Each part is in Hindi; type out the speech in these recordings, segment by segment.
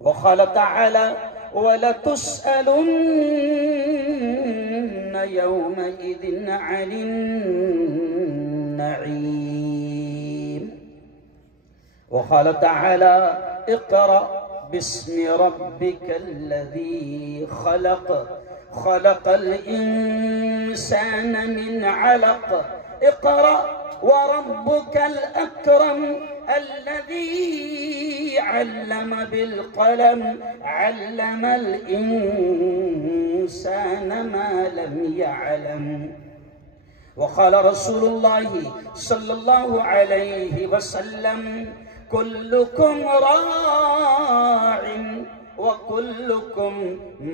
वक़ाल तआला वलतुस्अलुन्न यौमइज़िन अनिन नईम। वक़ाल तआला इक़रा बिस्मि रब्बिकल्लज़ी खलक़ खलक़ल इंसान मिन अलक़ इक़रा वरब्बुकल अकरम अल्लज़ी अल्लम बिलक़लम अल्लमल इंसान मा लम यअलम। वक़ाल रसूलुल्लाहि सल्लल्लाहु अलैहि वसल्लम कुल्लुकुम राइन व कुल्लुकुम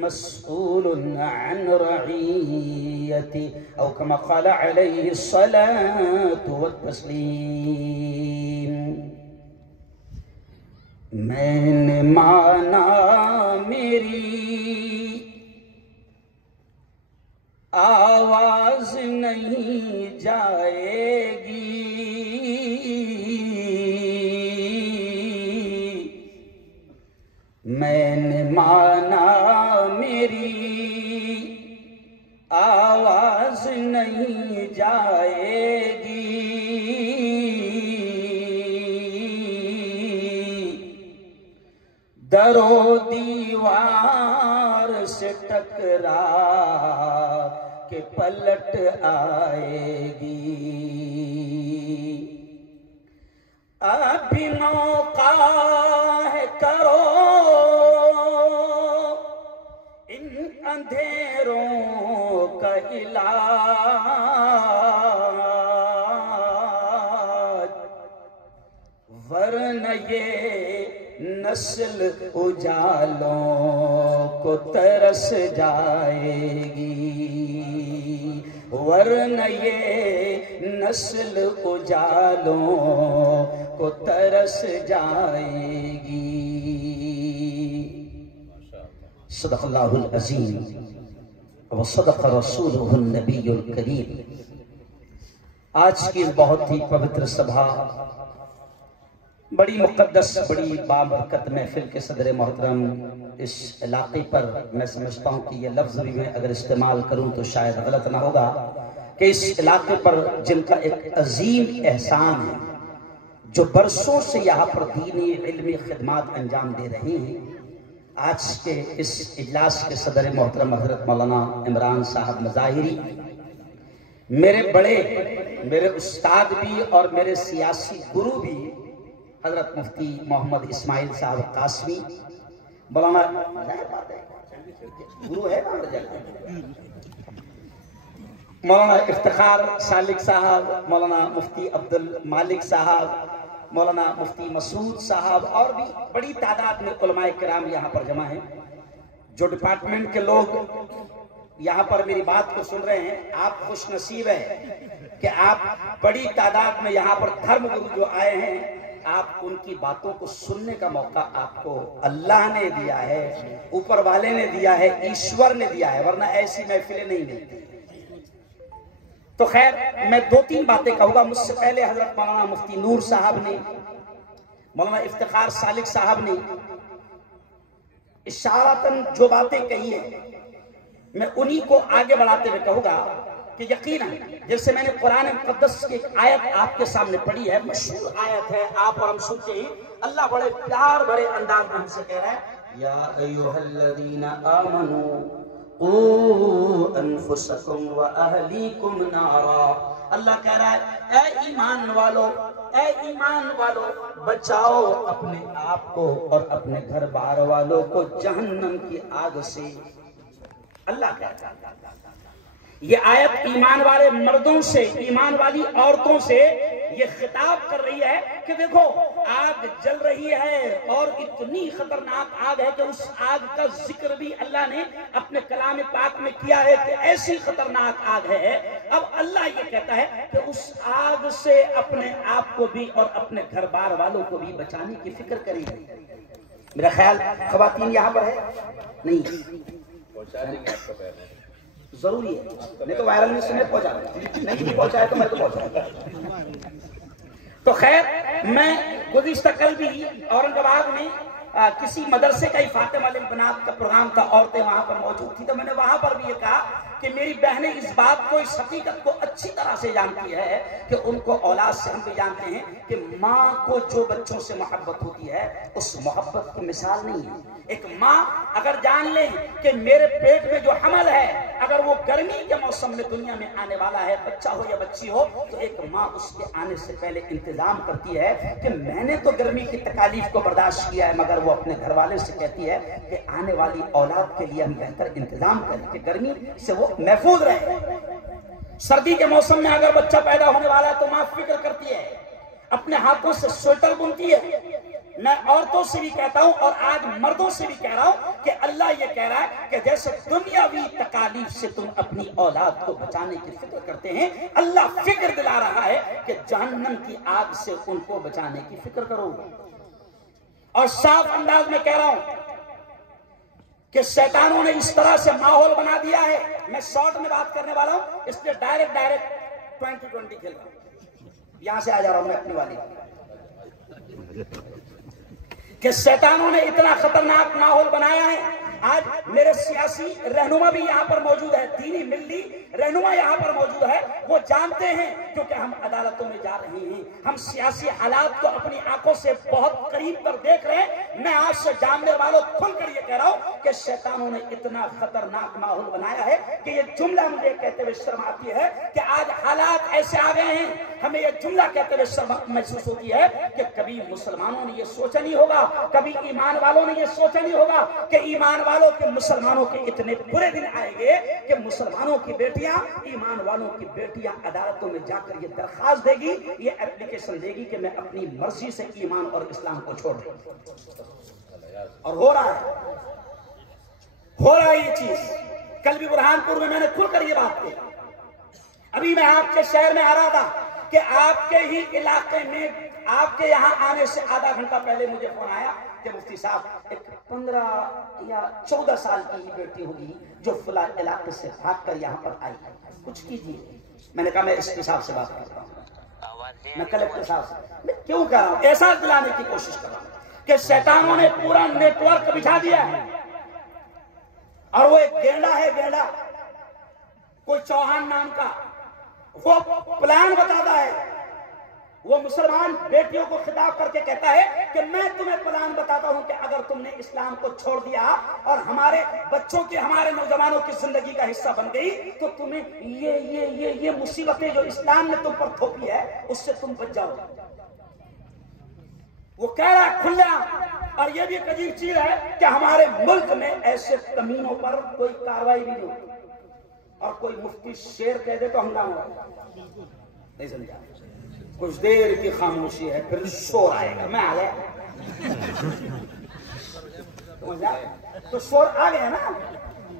मस्ऊलुन अन रईयति औ कमा क़ाल अलैहि सलातु व तस्लीम। मैंने माना मेरी आवाज नहीं जाएगी, मैंने माना मेरी आवाज नहीं जाएगी। दरो दीवार से टकरा के पलट आएगी। अभी मौका है करो इन अंधेरों का इलाज, वरना ये नस्ल उजालों को तरस जाएगी, वरना ये नस्ल उजालों को तरस जाएगी। सदक़ल्लाहुल अज़ीम व सदक़ रसूलुहुन नबियुल करीम। आज की बहुत ही पवित्र सभा, बड़ी मुक़द्दस, बड़ी बाबरकत महफिल के सदर मोहतरम, इस इलाके पर मैं समझता हूँ कि ये लफ्ज़ भी मैं अगर इस्तेमाल करूँ तो शायद गलत ना होगा कि इस इलाके पर जिनका एक अजीम एहसान है, जो बरसों से यहाँ पर दीनी इल्मी खिदमात अंजाम दे रहे हैं, आज के इस इजलास के सदर मोहतरम हज़रत मौलाना इमरान साहब मज़ाहिरी, मेरे बड़े, मेरे उस्ताद भी और मेरे सियासी गुरु भी हजरत मुफ्ती मोहम्मद इस्माइल साहब कासमी, मौलाना गुरु है मौलाना इफ्तिखार सालिक साहब, मौलाना मुफ्ती अब्दुल मालिक साहब, मौलाना मुफ्ती मसूद साहब और भी बड़ी तादाद में उलमाए किराम यहाँ पर जमा हैं। जो डिपार्टमेंट के लोग यहाँ पर मेरी बात को सुन रहे हैं, आप खुश नसीब है कि आप बड़ी तादाद में यहाँ पर धर्म गुरु जो आए हैं, आप उनकी बातों को सुनने का मौका आपको अल्लाह ने दिया है, ऊपर वाले ने दिया है, ईश्वर ने दिया है, वरना ऐसी महफिलें नहीं मिलती। तो खैर, मैं दो तीन बातें कहूँगा। मुझसे पहले हजरत मौलाना मुफ्ती नूर साहब ने, मौलाना इफ्तिखार सालिक साहब ने इशारतन जो बातें कही है, मैं उन्हीं को आगे बढ़ाते हुए कहूँगा कि यकीनन जैसे मैंने कुरान मुक़द्दस की एक आयत आपके सामने पढ़ी है, मशहूर आयत है, आप और हम सुनते ही अल्लाह बड़े प्यार भरे अंदाज में हमसे कह रहा है, या अय्युहल्लज़ीना आमनू क़ू अनफुसकुम व अहलीकुम नारा। अल्लाह कह रहा है, ऐ ईमान वालों, बचाओ अपने आप को और अपने घर बार वालों को जहन्नम की आग से। अल्लाह कह रहा है, ये आयत ईमान वाले मर्दों से, ईमान वाली औरतों से ये खिताब कर रही है कि देखो आग जल रही है और इतनी खतरनाक आग है कि उस आग का जिक्र भी अल्लाह ने अपने कलाम पाक में किया है कि ऐसी खतरनाक आग है। अब अल्लाह ये कहता है कि उस आग से अपने आप को भी और अपने घर बार वालों को भी बचाने की फिक्र करेगी। मेरा ख्याल खवातीन यहाँ पर है नहीं, जरूरी है, नहीं तो वायरल न्यूज़ में पहुंचा, नहीं भी पहुंचा है तो मैं तो पहुंचा। तो खैर, मैं गुज़िश्ता कल भी औरंगाबाद में किसी मदरसे का ही फातिमा अल बनात का प्रोग्राम था, औरतें वहां पर मौजूद थी, तो मैंने वहां पर भी ये कहा कि मेरी बहनें इस बात को, इस हकीकत को अच्छी तरह से जानती है कि उनको औलाद से हम भी जानते हैं कि माँ को जो बच्चों से मोहब्बत होती है उस मोहब्बत की मिसाल नहीं है। एक माँ अगर जान ले कि मेरे पेट में जो हमल है अगर वो गर्मी के मौसम में दुनिया में आने वाला है, बच्चा हो या बच्ची हो, तो एक माँ उसके आने से पहले इंतजाम करती है कि मैंने तो गर्मी की तकालीफ को बर्दाश्त किया है, मगर वो अपने घर वाले से कहती है कि आने वाली औलाद के लिए हम बेहतर इंतजाम करें कि गर्मी से वो महफूज रहे। सर्दी के मौसम में अगर बच्चा पैदा होने वाला है तो माँ फिक्र करती है, अपने हाथों से स्वेटर बुनती है। मैं औरतों से भी कहता हूं और आज मर्दों से भी कह रहा हूं कि अल्लाह ये कह रहा है कि जैसे दुनियावी तकालीफ से तुम अपनी औलाद को बचाने की फिक्र करते हैं, अल्लाह फिक्र दिला रहा है कि जहन्नम की आग से उनको बचाने की फिक्र करो। और साफ अंदाज में कह रहा हूं कि शैतानों ने इस तरह से माहौल बना दिया है, मैं शॉर्ट में बात करने वाला हूं, इसलिए डायरेक्ट 2020 खेल रहा हूं, यहां से आ जा रहा हूं मैं अपनी वाली, कि शैतानों ने इतना खतरनाक माहौल बनाया है। आज मेरे सियासी रहनुमा भी यहाँ पर मौजूद है, दीनी मिल्ली रहनुमा यहाँ पर मौजूद है, वो जानते हैं क्योंकि हम अदालतों में जा रहे हैं, हम सियासी हालात को अपनी आंखों से बहुत करीब पर देख रहे हैं। मैं आज से जानने वालों खुलकर ये कह रहा हूं कि शैतानों ने इतना खतरनाक माहौल बनाया है कि ये जुमला मुझे कहते हुए शर्म आती है कि आज हालात ऐसे आ गए हैं, हमें ये जुमला कहते हुए शर्म महसूस होती है कि कभी मुसलमानों ने ये सोचा नहीं होगा, कभी ईमान वालों ने ये सोचा नहीं होगा कि ईमान वालों के मुसलमानों के इतने बुरे दिन आएंगे कि मुसलमानों की बेटियां, ईमान वालों की बेटियां अदालतों में जाकर ये दरखास्त देगी, ये एप्लीकेशन देगी कि मैं अपनी मर्जी से ईमान और इस्लाम को छोड़ दूं। और हो रहा है ये चीज। कल भी बुरहानपुर में मैंने खुलकर ये बात की। अभी मैं आपके शहर में आ रहा था कि आपके ही इलाके में, आपके यहाँ आने से आधा घंटा पहले मुझे फोन आया कि मुफ्ती साहब एक 15 या 14 साल की ही बेटी होगी जो फुला इलाके से भागकर यहाँ पर आई, कुछ कीजिए। मैंने कहा मैं इसके साहब से बात करता हूँ, मैं कलेक्टर साहब से, मैं क्यों कर रहा हूँ, एहसास दिलाने की कोशिश कर रहा हूँ कि शैतानों ने पूरा नेटवर्क बिछा दिया है। और वो एक गेंडा है, गेंडा कोई चौहान नाम का, वो प्लान बताता है, वो मुसलमान बेटियों को खिताब करके कहता है कि मैं तुम्हें प्लान बताता हूं कि अगर तुमने इस्लाम को छोड़ दिया और हमारे बच्चों की, हमारे नौजवानों की जिंदगी का हिस्सा बन गई तो तुम्हें ये मुसीबतें जो इस्लाम ने तुम पर थोपी है उससे तुम बच जाओ। वो कह रहा है खुला। और ये भी एक अजीब चीज है कि हमारे मुल्क में ऐसे कमीनों पर कोई कार्रवाई भी नहीं होती, और कोई मुफ्ती शेर कह दे तो हंगामा नहीं समझा, कुछ देर की खामोशी है फिर शोर आएगा, मैं आ गया तो शोर आ गया ना,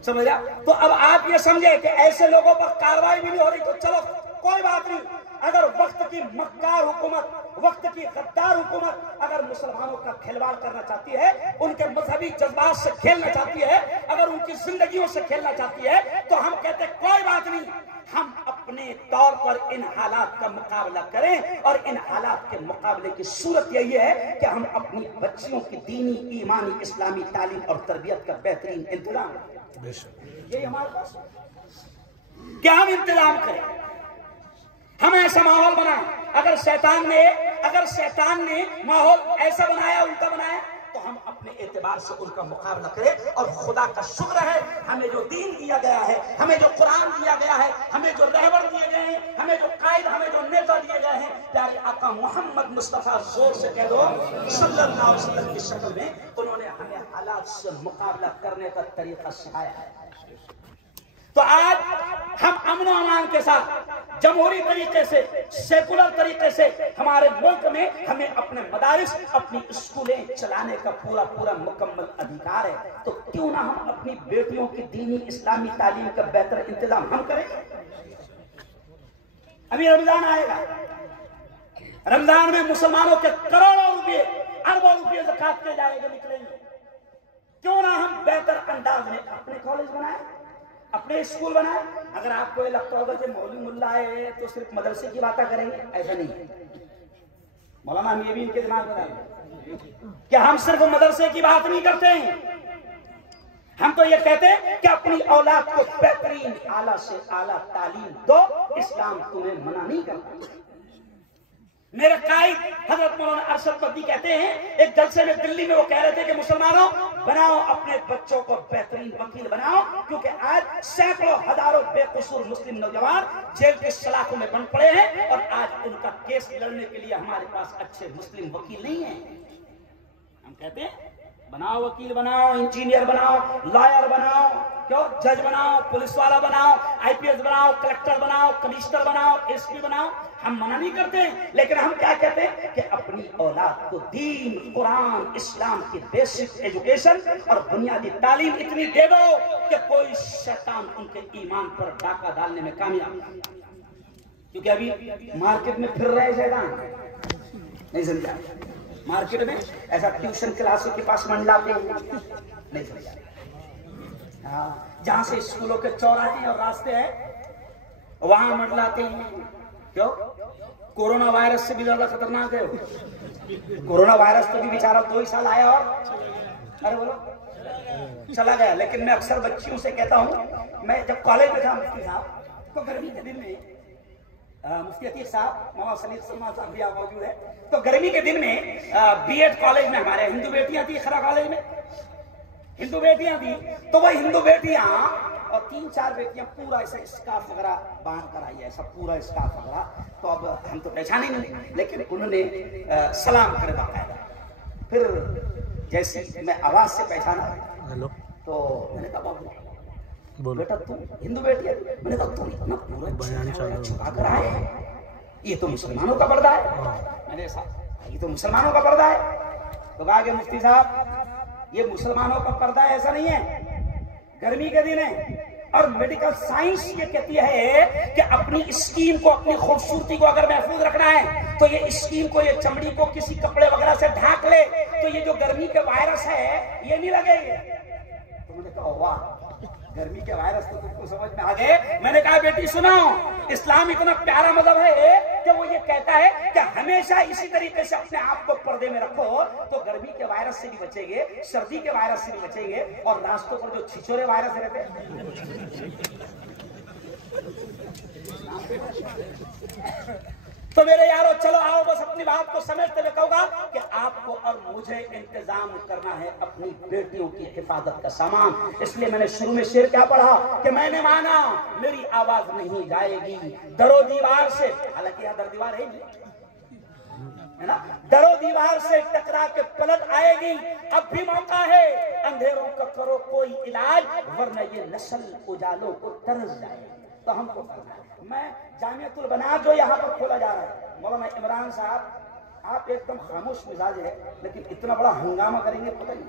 समझा। तो अब आप ये समझे कि ऐसे लोगों पर कार्रवाई भी नहीं हो रही तो चलो कोई बात नहीं। अगर वक्त की मक्कार हुकूमत, वक्त की गद्दार हुकूमत अगर मुसलमानों का खिलवाड़ करना चाहती है, उनके मजहबी जज्बात से खेलना चाहती है, अगर उनकी जिंदगियों से खेलना चाहती है, तो हम कहते कोई बात नहीं, हम अपने तौर पर इन हालात का मुकाबला करें। और इन हालात के मुकाबले की सूरत यही है कि हम अपनी बच्चियों की दीनी, ईमानी, इस्लामी तालीम और तरबियत का बेहतरीन इंतजाम करें। यही हमारे पास क्या हम इंतजाम करें, हम ऐसा माहौल बनाएं। अगर शैतान ने माहौल ऐसा बनाया, उल्टा बनाया, तो हम अपने एतबार से उनका मुकाबला करें। और खुदा का शुक्र है, हमें जो दीन दिया गया है, हमें जो कुरान दिया गया है, हमें जो रहबर दिए गए हैं, हमें जो कायद, हमें जो नेता दिए गए हैं, प्यारे आका मोहम्मद मुस्तफा, जोर से कह दो, सल्लल्लाहु अलैहि वसल्लम की शक्ल में उन्होंने हमें हालात से मुकाबला करने का तरीका सिखाया है। तो आज हम अमन अमान के साथ, जमहूरी तरीके से, सेकुलर तरीके से हमारे मुल्क में हमें अपने मदारिस, अपनी स्कूलें चलाने का पूरा मुकम्मल अधिकार है। तो क्यों ना हम अपनी बेटियों की दीनी इस्लामी तालीम का बेहतर इंतजाम हम करें। अभी रमजान आएगा, रमजान में मुसलमानों के करोड़ों रुपए, अरबों रुपए ज़कात के जाएंगे, निकलेंगे। क्यों ना हम बेहतर अंदाज में अपने कॉलेज बनाए, अपने स्कूल बनाए। अगर आपको ये लगता होगा कि मौलवी मुल्ला है तो सिर्फ मदरसे की बातें करेंगे, ऐसा नहीं है। मौलाना हम ये भी इनके दिमाग में डालें कि हम सिर्फ मदरसे की बात नहीं करते हैं, हम तो ये कहते हैं कि अपनी औलाद को बेहतरीन आला से आला तालीम दो, इस्लाम तुम्हें मना नहीं करता। मेरे कायद हजरत मौलाना अरशद बद्दी कहते हैं, एक जलसे में दिल्ली में वो कह रहे थे कि मुसलमानों बनाओ अपने बच्चों को बेहतरीन वकील बनाओ, क्योंकि आज सैकड़ों हजारों बेकसूर मुस्लिम नौजवान जेल के सलाखों में बंद पड़े हैं और आज उनका केस लड़ने के लिए हमारे पास अच्छे मुस्लिम वकील नहीं है। हम कहते हैं बनाओ वकील बनाओ, इंजीनियर बनाओ, लॉयर बनाओ, क्यों जज बनाओ, पुलिस वाला बनाओ, आईपीएस बनाओ, कलेक्टर बनाओ, कमिश्नर बनाओ, एसपी बनाओ, हम मना नहीं करते। लेकिन हम क्या कहते हैं कि अपनी औलाद को दीन, कुरान, इस्लाम की बेसिक एजुकेशन और बुनियादी तालीम इतनी दे दो कि कोई शैतान उनके ईमान पर डाका डालने में कामयाब। क्योंकि अभी मार्केट में फिर रहे शैतान, नहीं समझा? मार्केट में ऐसा ट्यूशन क्लासों के पास मंडलाते हैं, नहीं समझा? हाँ, जहां से स्कूलों के चौराहे और रास्ते हैं वहां मंडलाते हैं। क्यों? कोरोना वायरस से भी ज्यादा खतरनाक है। कोरोना वायरस तो भी बेचारा 2 ही साल आया और अरे बोलो चला गया। लेकिन मैं अक्सर बच्चियों से कहता हूं, मैं जब कॉलेज में था मुफ्ती साहब, तो गर्मी के दिन में मुफ्ती अतीक साहब, मौलाना सलीम सलमान साहब भी मौजूद है, तो गर्मी के दिन में बीएड कॉलेज में हमारे हिंदू बेटियां थी, खरा कॉलेज में हिंदू बेटियां थी, तो वह हिंदू बेटियां और 3-4 बेटियां पूरा ऐसा स्कार्फ वगैरह बांध कर आई है, ऐसा पूरा स्कार्फ वगैरह। तो अब हम तो पहचाने नहीं, लेकिन उन्होंने सलाम करे बाकायदा। फिर जैसे मैं आवाज से पहचाना, हेलो, तो मैंने कहा बाबू बेटा तू हिंदू बेटी है? मैंने कहा तुम इतना पूरा छुपा कर आए, ये तो मुसलमानों का पर्दा है। मैंने ये तो मुसलमानों का पर्दा है। तो कहा कि मुफ्ती साहब ये मुसलमानों का पर्दा है, ऐसा नहीं है, गर्मी के दिन है और मेडिकल साइंस ये कहती है कि अपनी स्किन को, अपनी खूबसूरती को अगर महफूज रखना है तो ये स्किन को, ये चमड़ी को किसी कपड़े वगैरह से ढाक ले, तो ये जो गर्मी के वायरस है ये नहीं लगेंगे। तो मैंने कहा वाह, गर्मी के वायरस तो तुमको समझ में आ गए। मैंने कहा बेटी सुनो, इस्लाम इतना प्यारा मजहब है कि वो ये कहता है कि हमेशा इसी तरीके से अपने आप को पर्दे में रखो, तो गर्मी के वायरस से भी बचेंगे, सर्दी के वायरस से भी बचेंगे, और रास्तों पर जो छिछोरे वायरस रहते हैं। तो मेरे यारों चलो आओ, बस अपनी बात को समेटते हुए कहूंगा कि आपको और मुझे इंतजाम करना है अपनी बेटियों की हिफाजत का सामान। इसलिए मैंने शुरू में शेर क्या पढ़ा कि मैंने माना मेरी आवाज नहीं जाएगी दरो दीवार से, हालांकि यहाँ दर दीवार है ना, दरो दीवार से टकरा के पलट आएगी। अब भी मौका है, अंधेरों का करो कोई इलाज, वरना ये नस्ल उजालों को तरस जाएगी। तो हमको करना है। मैं जामियातुल बनात जो यहाँ पर खोला जा रहा है, मौलाना इमरान साहब आप एकदम खामोश मिजाज है, लेकिन इतना बड़ा हंगामा करेंगे पता नहीं।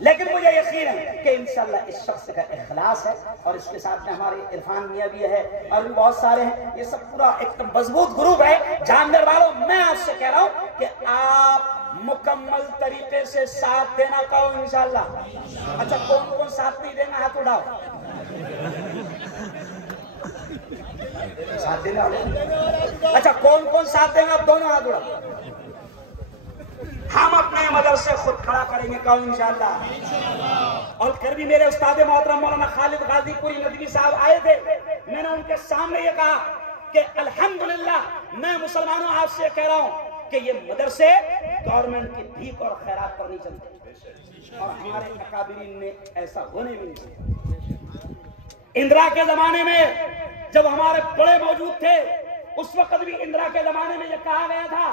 लेकिन मुझे यकीन है कि इंशाल्लाह इस शख्स का इखलास है, और इसके साथ में हमारे इरफान मियां भी है और भी बहुत सारे हैं। ये सब पूरा एकदम मजबूत ग्रुप है। जानवर वालों, मैं आपसे कह रहा हूँ कि आप मुकम्मल तरीके से साथ देना कहो इंशाल्लाह। अच्छा, कौन कौन साथ नहीं देना हाथ उठाओ। साथ देना, अच्छा कौन कौन साथ देगा, आप दोनों हाथ उठाओ। हम अपने मदरसे खुद खड़ा करेंगे कौन इंशाल्लाह। और फिर भी मेरे उस्ताद मोहतरम मौलाना खालिद गाजीपुरी नदवी साहब आए थे, मैंने उनके सामने ये कहा कि अल्हम्दुलिल्लाह मैं मुसलमानों आपसे कह रहा हूं कि ये मदरसे गवर्नमेंट की भीख और खैरात पर नहीं चलते, और हमारे अकाबिरीन ने ऐसा होने भी नहीं। इंदिरा के जमाने में जब हमारे बड़े मौजूद थे, उस वक्त भी इंदिरा के जमाने में यह कहा गया था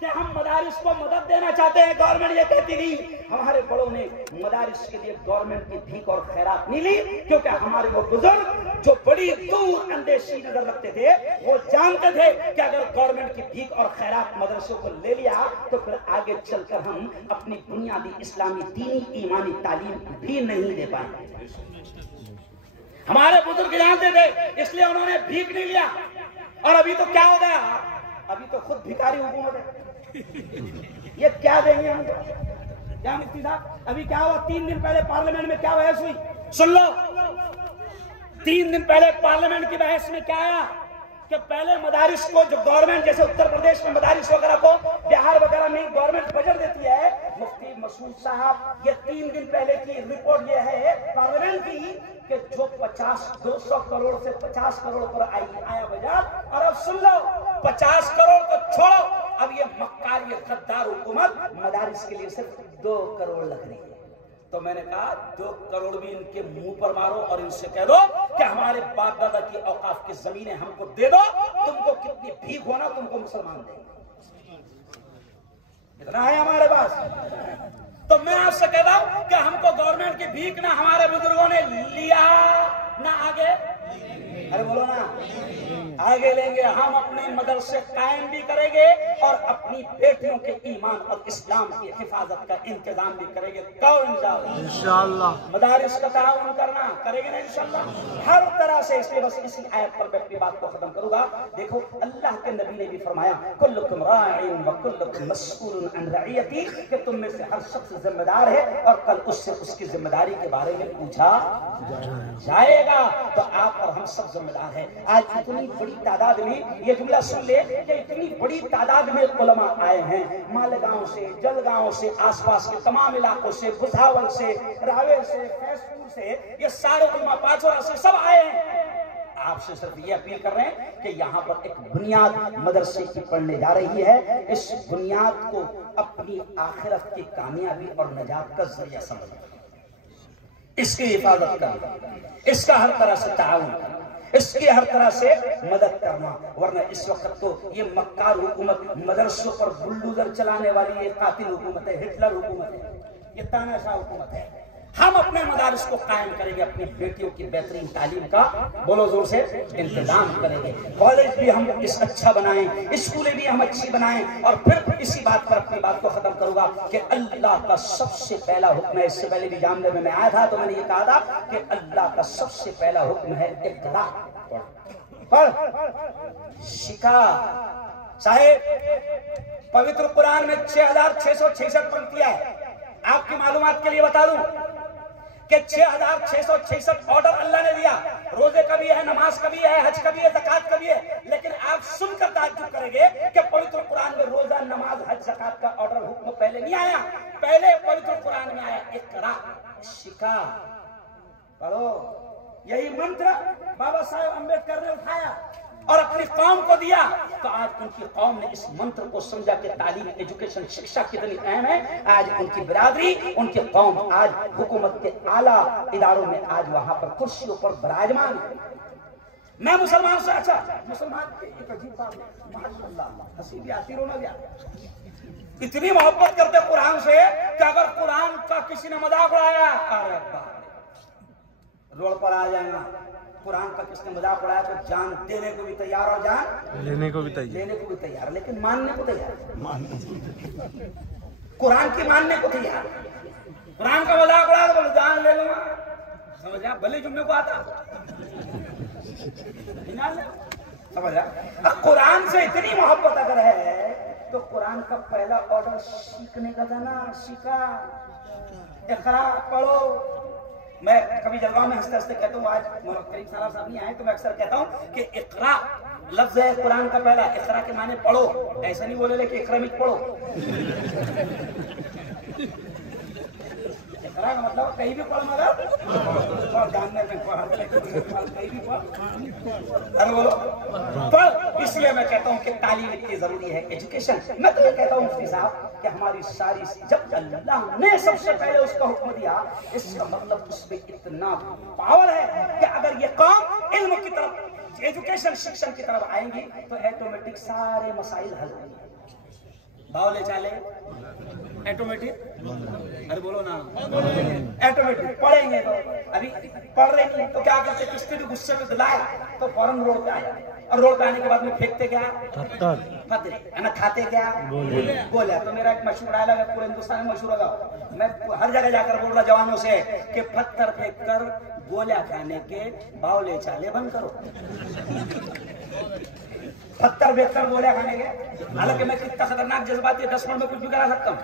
कि हम मदारिस को मदद देना चाहते हैं। गवर्नमेंट ये कहती थी, हमारे बड़ों ने मदारिस के लिए गवर्नमेंट की भीख और खैरात नहीं ली, क्योंकि हमारे वो बुजुर्ग जो बड़ी दूर अंदेशी नजर रखते थे, वो जानते थे कि अगर गवर्नमेंट की भीख और खैरात मदरसों को ले लिया तो फिर आगे चलकर हम अपनी बुनियादी इस्लामी दीनी ईमानी तालीम भी नहीं दे पाएंगे। हमारे बुजुर्ग जानते थे, इसलिए उन्होंने भीख नहीं लिया। और अभी तो क्या हो गया, अभी तो खुद भिखारी हुकूमत है। ये क्या देंगे हम, क्या मुफ्ती साहब? अभी क्या हुआ, 3 दिन पहले पार्लियामेंट में क्या बहस हुई, सुन लो। 3 दिन पहले पार्लियामेंट की बहस में क्या आया कि पहले मदारिस को जो गवर्नमेंट, जैसे उत्तर प्रदेश में मदारिस वगैरह को, बिहार वगैरह में गवर्नमेंट बजट देती है। मुफ्ती मसूद साहब, ये 3 दिन पहले की रिपोर्ट ये है पार्लियामेंट की कि जो 200 करोड़ से 50 करोड़ पर आया बजट, और अब सुन लो 50 करोड़ तो छोड़ो, अब ये मक्कार, ये गद्दार हुकूमत मदारिस के लिए सिर्फ 2 करोड़ लग रही है। तो मैंने कहा 2 करोड़ भी इनके मुंह पर मारो और इनसे कह दो कि हमारे बाप दादा की औकाफ की जमीनें हमको दे दो, तुमको कितनी भीख होना तुमको मुसलमान देंगे, इतना है हमारे पास। तो मैं आपसे कहता हूं कि हमको गवर्नमेंट की भीख ना हमारे बुजुर्गों ने लिया ना आगे, अरे बोलो ना, आगे लेंगे। हम अपने मदरसे कायम भी करेंगे और अपनी बेटियों के ईमान और इस्लाम की हिफाजत का इंतजाम भी करेंगे। कौन इंशाअल्लाह मदारिस का ताउन करना करेंगे ना इंशाअल्लाह हर तरह से। इसलिए बस इसी आयत पर मैं अपनी बात को खत्म करूंगा। देखो अल्लाह के नबी ने भी फरमाया कुल्लुकुम राइन व कुल्लुकुम मस्ऊलुन अन रइयती, कि तुम में से हर शख्स जिम्मेदार है और कल उससे उसकी जिम्मेदारी के बारे में पूछा जाएगा। तो आप और हम सब जिम्मेदार हैं। आज इतनी बड़ी तादाद में, ये जुमला सुन ले कि इतनी बड़ी तादाद में उलमा आए हैं, मालेगांव से, जलगांव से, आसपास के तमाम इलाकों से, भुसावल से, रावे से, फैसपुर से, ये सारे उलमा पाचोरा से सब आए हैं। आपसे सिर्फ ये अपील कर रहे हैं कि यहाँ पर एक बुनियाद मदरसे की पढ़ने जा रही है। इस बुनियाद को अपनी आखिरत की कामयाबी और नजात का जरिया समझना, इसकी हिफाजत करना, इसका हर तरह से ताउन करना, इसकी हर तरह से मदद करना। वरना इस वक्त तो ये मक्कार हुकूमत, मदरसों पर बुलडोजर चलाने वाली ये कातिल हुकूमत है, हिटलर हुकूमत है, ये तानाशाह हुकूमत है। हम अपने मदारिस को कायम करेंगे, अपनी बेटियों की बेहतरीन तालीम का बोलो जोर से इंतजाम करेंगे। कॉलेज भी हम इस अच्छा बनाएं, स्कूलें भी हम अच्छी बनाएं। और फिर इसी बात पर अपनी बात को खत्म करूंगा कि अल्लाह का सबसे पहला हुक्म है, इससे पहले भी जामने में मैं आया था तो मैंने ये कहा था कि अल्लाह का सबसे पहला हुक्म है इक़रा, पढ़ शिखा। साहेब पवित्र कुरान में 6666 पंक्तियां है। आपकी मालूमात के लिए बता दूं कि 6666 ऑर्डर अल्लाह ने दिया। रोजे का भी है, नमाज का भी है, हज का भी है, ज़कात का भी है। लेकिन आप सुनकर ताज्जुब करेंगे कि पवित्र कुरान में रोजा, नमाज, हज, ज़कात का ऑर्डर हुक्म पहले नहीं आया। पहले पवित्र कुरान में आया इक़रा, शिखा, पढ़ो। यही मंत्र बाबा साहेब अम्बेडकर ने उठाया और अपनी कौम को दिया। तो आज उनकी कौम ने इस मंत्र को समझा कि तालीम, एजुकेशन, शिक्षा कितनी अहम है। आज उनकी बिरादरी, उनकी कौम आज हुकूमत के आला इदारों में आज वहां पर कुर्सियों पर विराजमान है। मैं मुसलमान से, अच्छा मुसलमान एक अजीब बात है, माशाअल्लाह हंसी भी आती, रोना भी आता। इतनी मोहब्बत करते कुरान से कि अगर कुरान का किसी ने मजाक उड़ाया, अरे बाप रोड पर आ जाएगा। कुरान का किसने मजाक उड़ाया तो जान देने को भी तैयार और जान लेने को भी तैयार, लेकिन मानने को तैयार, कुरान की मानने को तैयार। कुरान का मजाक उड़ाया तो बोलो जान ले लूंगा, समझा, भले जुम्मे को आता, समझा। अब कुरान से इतनी मोहब्बत अगर है तो कुरान का पहला ऑर्डर सीखने का था ना, सीखा, इक़रा, पढ़ो। मैं कभी जलगांव में हंसते हंसते कहता हूँ, आज करीम साहब नहीं आए तो मैं अक्सर कहता हूँ कि इक़रा लफ्ज है कुरान का पहला, इक़रा के माने पढ़ो। ऐसा नहीं बोले लेकिन इक़रामिक पढ़ो। इक़रा का मतलब कहीं भी पढ़, मगर जानने में कहीं भी पढ़, अरे बोलो पढ़। इसलिए मैं कहता हूँ कि तालीम इतनी जरूरी है, एजुकेशन। मैं तो ये कहता हूँ मुफ्ती साहब कि हमारी सारी, जब अल्लाह ने सबसे पहले उसका हुक्म दिया, इसका मतलब उसमें इतना पावर है कि अगर ये कौम इल्म की तरफ, एजुकेशन, शिक्षण की तरफ आएंगी तो ऑटोमेटिक सारे मसाइल हल होंगे। बावले चाले ऑटोमेटिक, अरे बोलो ना, ऑटोमेटिक पढ़ेंगे। तो अभी पढ़ रहे नहीं तो क्या करते, किसके भी गुस्से में दिलाया तो फौरन रोड पे आया, और रोड पे आने के बाद में फेंकते क्या, पत्थर, है ना, खाते क्या, गोला। तो मेरा एक मशहूर डायलॉग है, पूरे हिंदुस्तान में मशहूर होगा, मैं हर जगह जाकर बोल रहा जवानों से कि पत्थर फेंक कर गोला खाने के बावले चाले बंद करो। पत्थर बेहतर बोले खाने के। हालांकि मैं कितना खतरनाक जज्बाती 10 मिनट में कुछ भी करा सकता हूँ,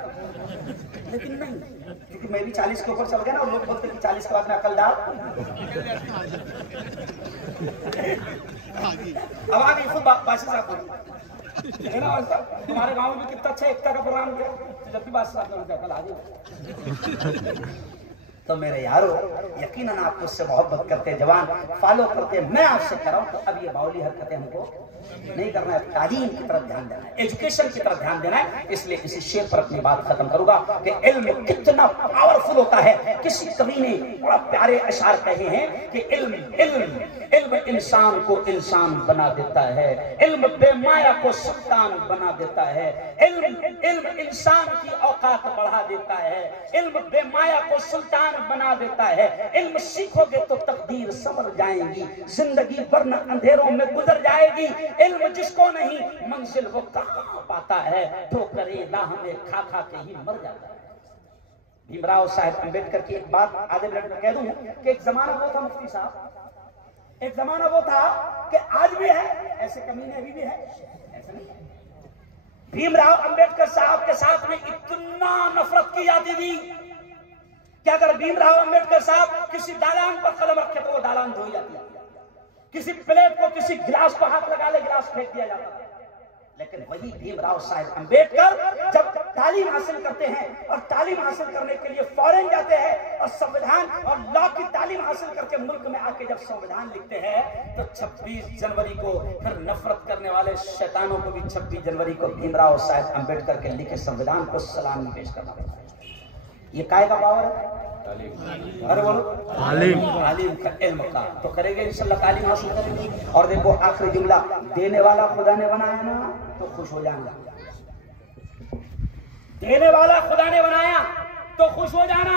लेकिन नहीं, क्योंकि मैं भी 40 के ऊपर चल गया ना, और लोग बोलते हैं कि 40 के बाद में अकल डाल। अब आ गई खुद बादशाह साहब है ना, तुम्हारे गांव में कितना अच्छा एकता का प्रोग्राम किया, जब भी बादशाह साहब ने कल आ गई। तो मेरे यारो, यकीनन आप उससे मोहब्बत करते, जवान फॉलो करते, मैं आपसे कह रहा हूं, तो अब ये बाउली हरकतें हमको नहीं करना है, तालीम की तरफ ध्यान देना है, एजुकेशन की तरफ ध्यान देना है। इसलिए इसी शेर पर अपनी बात खत्म करूंगा कि इल्म कितना पावरफुल होता है। किसी कवि ने बड़ा प्यारे अशार कहे हैं कि इल्म इल्म इल्म इंसान को इंसान बना देता है, इल्म बेमाया को सुल्तान बना देता है, इल्म इल्म इंसान की औकात बढ़ा देता है, इल्म बेमाया को सुल्तान बना देता है। इल्म सीखोगे तो तकदीर संवर जाएगी, जिंदगी वरना अंधेरों में गुजर जाएगी। इल्म जिसको नहीं मंजिल वो कहां पाता है, ठोकरे राह में खा खा के ही मर जाता है। भीमराव साहब अंबेडकर की एक बात आधे मिनट में कह दूं कि एक जमाना वो था मुफ्ती साहब, एक जमाना वो था कि आज भी है, ऐसे कमीने अभी भी है, ऐसा नहीं है। भीमराव अंबेडकर साहब के साथ में इतना नफरत की जाती थी कि अगर भीमराव अंबेडकर साहब किसी दालान पर कदम रखे तो वो दालान धोई जाती है, किसी प्लेट को, किसी गिलास को हाथ लगा ले, गिलास फेंक दिया जाता है। लेकिन वही भीमराव साहब अंबेडकर जब तालीम हासिल करते हैं और तालीम हासिल करने के लिए फॉरेन जाते हैं और संविधान और लॉ की तालीम हासिल करके मुल्क में आके जब संविधान लिखते हैं, तो 26 जनवरी को फिर नफरत करने वाले शैतानों को भी 26 जनवरी को भीमराव साहब अंबेडकर के लिखे संविधान को सलामी पेश करना पड़ता है। ये काय का पावर है? अरे बोलो, तालीम का, इल्म का। तो करेंगे इंशाल्लाह, तालीम हासिल करेंगे। और देखो आखिरी जुमला, देने वाला खुदा ने बनाया ना तो खुश हो जाना, देने वाला खुदा ने बनाया तो खुश हो जाना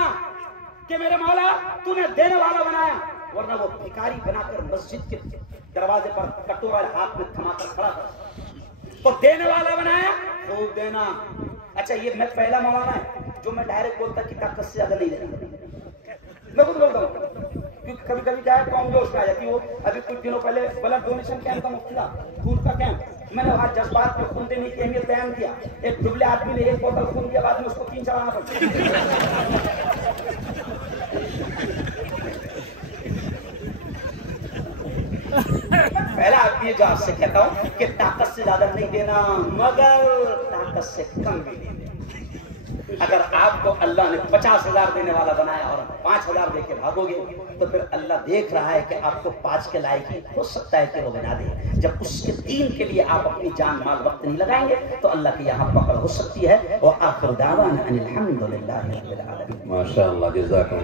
कि मेरे मौला तूने देने वाला बनाया, वरना वो भिखारी बनाकर मस्जिद के दरवाजे पर कटोरा हाथ में थमाकर खड़ा था। तो देने वाला बनाया, खूब देना। अच्छा, ये मैं पहला मौलाना है जो मैं डायरेक्ट बोलता कि ताकत से ज्यादा नहीं देना, मैं खुद बोलता हूँ, क्योंकि कभी कभी क्या है कौन जोश में आ जाती है। वो अभी कुछ दिनों पहले ब्लड डोनेशन कैंप का मुफ्ती था, खून का कैंप, मैंने वहां जज्बात में खून देने की अहमियत बयान किया। एक दुबले आदमी ने 1 बोतल खून दिया, बाद में उसको 3 चढ़ाना पड़ता। पहला आदमी जो आपसे कहता हूं कि ताकत से ज्यादा नहीं देना, मगर ताकत से कम भी नहीं देना। अगर आपको अल्लाह ने 50,000 देने वाला बनाया और 5,000 देके भागोगे, तो फिर अल्लाह देख रहा है कि आपको 5 के लायक ही हो सकता है कि वो बना दे। जब उसके 3 के लिए आप अपनी जान माल वक्त नहीं लगाएंगे तो अल्लाह की यहाँ पकड़ हो सकती है। और आखिर दावाना अनिल हम्दुलिल्लाहि रब्बिल आलमीन। माशाअल्लाह, जज़ाकल्लाह।